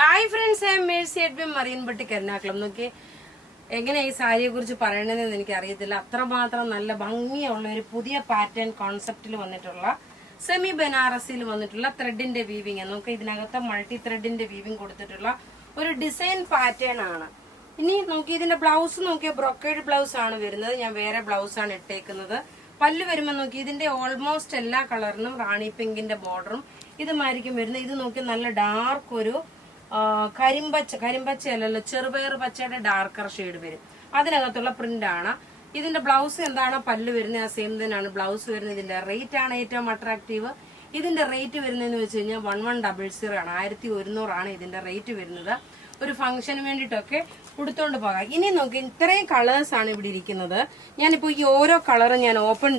Hi friends, I M Mercy Edwin marine batik Ernakulam. നോക്കി എങ്ങനെ ഈ സാരിയെ കുറിച്ച് പറയണതെന്ന് എനിക്ക് അറിയത്തില്ല. അത്രമാത്രം നല്ല ഭംഗിയുള്ള ഒരു പുതിയ പാറ്റേൺ കോൺസെപ്റ്റിൽ വന്നിട്ടുള്ള സെമി ബനാറസിൽ വന്നിട്ടുള്ള ത്രെഡിന്റെ വീവിങ്. നമുക്ക് ഇതിനകത്ത് മൾട്ടി ത്രെഡിന്റെ വീവിങ് കൊടുത്തിട്ടുള്ള ഒരു ഡിസൈൻ പാറ്റേൺ ആണ്. ഇനി നോക്കി ഇതിന്റെ ബ്ലൗസ് നോക്കിയ ബ്രൊക്കേഡ് ബ്ലൗസ് ആണ് വരുന്നത്. ഞാൻ വേറെ ബ്ലൗസ് ആണ് ഇട്ടേക്കുന്നത്. പല്ല് വരുമ്പോൾ നോക്കി ഇതിന്റെ ഓൾമോസ്റ്റ് എല്ലാ കളറിനും റാണി പിങ്കിന്റെ ബോർഡറും ഇതുമായിരിക്കും വരുന്നത്. ഇത് നോക്കി നല്ല ഡാർക്ക് ഒരു കരിമ്പച്ച അല്ലല്ലോ, ചെറുപയർ പച്ചയുടെ ഡാർക്കർ ഷെയ്ഡ് വരും. അതിനകത്തുള്ള പ്രിന്റ് ആണ്. ഇതിന്റെ ബ്ലൗസ് എന്താണ് പല്ല് വരുന്നത്, ആ സെയിം തന്നെയാണ് ബ്ലൗസ് വരുന്നത്. ഇതിന്റെ റേറ്റ് ആണ് ഏറ്റവും അട്രാക്റ്റീവ്. ഇതിന്റെ റേറ്റ് വരുന്നതെന്ന് വെച്ച് കഴിഞ്ഞാൽ 1100 ആണ്. 1100 ആണ് ഇതിന്റെ റേറ്റ് വരുന്നത്. ഒരു ഫംഗ്ഷന് വേണ്ടിയിട്ടൊക്കെ ഉടുത്തോണ്ട് പോകാം. ഇനി നോക്കി ഇത്രയും കളേഴ്സ് ആണ് ഇവിടെ ഇരിക്കുന്നത്. ഞാനിപ്പോ ഈ ഓരോ കളറും ഞാൻ ഓപ്പൺ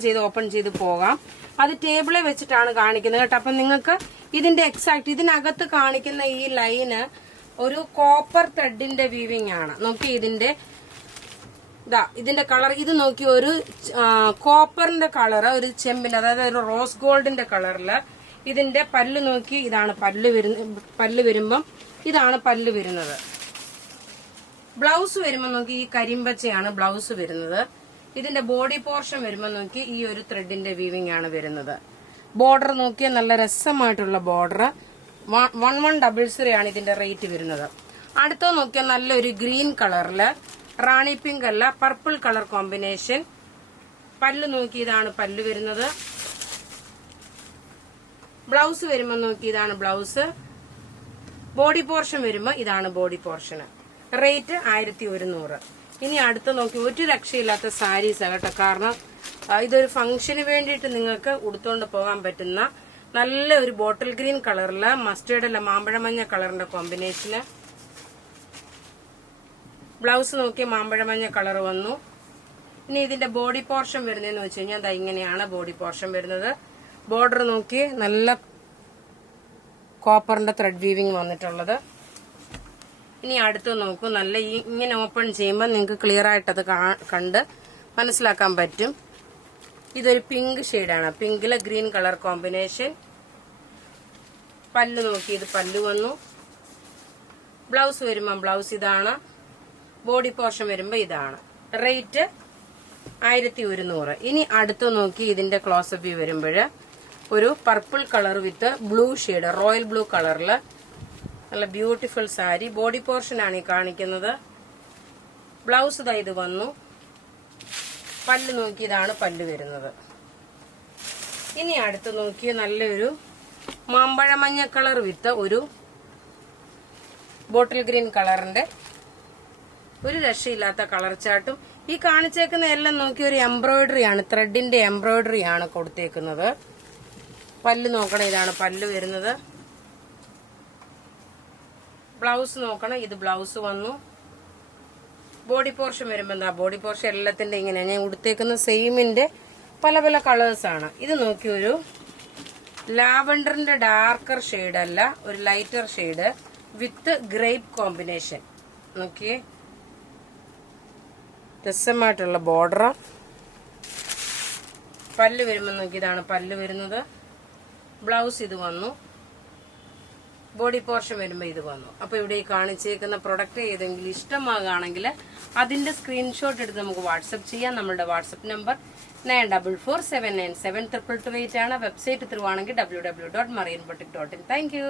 ചെയ്ത് പോകാം. അത് ടേബിളിൽ വെച്ചിട്ടാണ് കാണിക്കുന്നത് കേട്ടോ. അപ്പൊ നിങ്ങൾക്ക് ഇതിന്റെ എക്സാക്ട് ഇതിനകത്ത് കാണിക്കുന്ന ഈ ലൈന് ഒരു കോപ്പർ ത്രെഡിന്റെ വീവിംഗ് ആണ്. നോക്കി ഇതിന്റെ കളർ ഇത് നോക്കി ഒരു കോപ്പറിന്റെ കളർ, ഒരു ചെമ്പിന്റെ, അതായത് ഒരു റോസ് ഗോൾഡിന്റെ കളറില് ഇതിന്റെ പല്ല് നോക്കി. ഇതാണ് പല്ല് വരുമ്പം ഇതാണ് പല്ല് വരുന്നത്. ബ്ലൗസ് വരുമ്പോൾ നോക്കി ഈ കരിമ്പച്ചയാണ് ബ്ലൗസ് വരുന്നത്. ഇതിന്റെ ബോഡി പോർഷൻ വരുമ്പോൾ നോക്കി ഈ ഒരു ത്രെഡിന്റെ വീവിംഗ് ആണ് വരുന്നത്. ബോർഡർ നോക്കിയാൽ നല്ല രസമായിട്ടുള്ള ബോർഡർ. 1100 ആണ് ഇതിന്റെ റേറ്റ് വരുന്നത്. അടുത്ത നോക്കിയാൽ നല്ലൊരു ഗ്രീൻ കളറില് റാണി പിങ്ക് അല്ല പർപ്പിൾ കളർ കോമ്പിനേഷൻ. പല്ല് നോക്കി ഇതാണ് പല്ല് വരുന്നത്. ബ്ലൗസ് വരുമ്പോൾ നോക്കി ഇതാണ് ബ്ലൗസ്. ബോഡി പോർഷൻ വരുമ്പോൾ ഇതാണ് ബോഡി പോർഷൻ. റേറ്റ് 1100. ഇനി അടുത്ത് നോക്കി ഒരു രക്ഷയില്ലാത്ത സാരീസ് കേട്ടോ. കാരണം ഇതൊരു ഫംഗ്ഷന് വേണ്ടിയിട്ട് നിങ്ങൾക്ക് ഉടുത്തോണ്ട് പോകാൻ പറ്റുന്ന നല്ല ഒരു ബോട്ടിൽ ഗ്രീൻ കളറില് മസ്റ്റേർഡ് അല്ല മാമ്പഴമഞ്ഞ കളറിന്റെ കോമ്പിനേഷന്. ബ്ലൗസ് നോക്കി മാമ്പഴമഞ്ഞ കളർ വന്നു. ഇനി ഇതിന്റെ ബോഡി പോർഷൻ വരുന്നതെന്ന് വെച്ച് കഴിഞ്ഞാൽ ഇങ്ങനെയാണ് ബോഡി പോർഷൻ വരുന്നത്. ബോർഡർ നോക്കി നല്ല കോപ്പറിന്റെ ത്രെഡ് വീവിംഗ് വന്നിട്ടുള്ളത്. ഇനി അടുത്ത് നോക്കൂ. നല്ല ഇങ്ങനെ ഓപ്പൺ ചെയ്യുമ്പോൾ നിങ്ങൾക്ക് ക്ലിയർ ആയിട്ടത് കണ്ട് മനസ്സിലാക്കാൻ പറ്റും. ഇതൊരു പിങ്ക് ഷെയ്ഡാണ്. പിങ്കിലെ ഗ്രീൻ കളർ കോമ്പിനേഷൻ. പല്ല് നോക്കി ഇത് പല്ല് വന്നു. ബ്ലൗസ് വരുമ്പോൾ ബ്ലൗസ് ഇതാണ്. ബോഡി പോർഷൻ വരുമ്പോൾ ഇതാണ്. റേറ്റ് 1100. ഇനി അടുത്ത് നോക്കി ഇതിന്റെ ക്ലോസപ്പ് വ്യൂ വരുമ്പോൾ ഒരു പർപ്പിൾ കളർ വിത്ത് ബ്ലൂ ഷെയ്ഡ്, റോയൽ ബ്ലൂ കളറില് നല്ല ബ്യൂട്ടിഫുൾ സാരി. ബോഡി പോർഷൻ ആണ് ഈ കാണിക്കുന്നത്. ബ്ലൗസ് ഇത് വന്നു. പല്ല് നോക്കി ഇതാണ് പല്ല് വരുന്നത്. ഇനി അടുത്ത് നോക്കി നല്ലൊരു മാമ്പഴമഞ്ഞ കളർ വിത്ത് ഒരു ബോട്ടിൽ ഗ്രീൻ കളറിന്റെ ഒരു രക്ഷയില്ലാത്ത കളർ ചാട്ടും. ഈ കാണിച്ചേക്കുന്ന എല്ലാം നോക്കി ഒരു എംബ്രോയിഡറി ആണ്, ത്രെഡിന്റെ എംബ്രോയിഡറി ആണ് കൊടുത്തേക്കുന്നത്. പല്ല് നോക്കണം, ഇതാണ് പല്ല് വരുന്നത്. ബ്ലൗസ് നോക്കണം, ഇത് ബ്ലൗസ് വന്നു. ബോഡി പോർഷൻ വരുമ്പോൾ എന്താ ബോഡി പോർഷൻ എല്ലാത്തിന്റെ ഇങ്ങനെ ഞാൻ ഉടുത്തേക്കുന്ന സെയിമിന്റെ പല പല കളേഴ്സ് ആണ്. ഇത് നോക്കി ഒരു ലാവൻഡറിന്റെ ഡാർക്കർ ഷെയ്ഡ് അല്ല, ഒരു ലൈറ്റർ ഷെയ്ഡ് വിത്ത് ഗ്രേപ്പ് കോമ്പിനേഷൻ. നോക്കിയേ, രസമായിട്ടുള്ള ബോർഡർ. പല്ല് വരുമ്പോൾ നോക്കി ഇതാണ് പല്ല് വരുന്നത്. ബ്ലൗസ് ഇത് വന്നു. ബോഡി പോർഷൻ വരുമ്പോൾ ഇത് വന്നു. അപ്പൊ ഇവിടെ ഈ കാണിച്ചേക്കുന്ന പ്രൊഡക്റ്റ് ഏതെങ്കിലും ഇഷ്ടമാകുകയാണെങ്കിൽ അതിന്റെ സ്ക്രീൻഷോട്ട് എടുത്ത് നമുക്ക് വാട്സപ്പ് ചെയ്യാം. നമ്മുടെ വാട്സപ്പ് നമ്പർ 9447972228 ആണ്. വെബ്സൈറ്റ് ത്രൂ ആണെങ്കിൽ www.marianboutique.in. Thank you.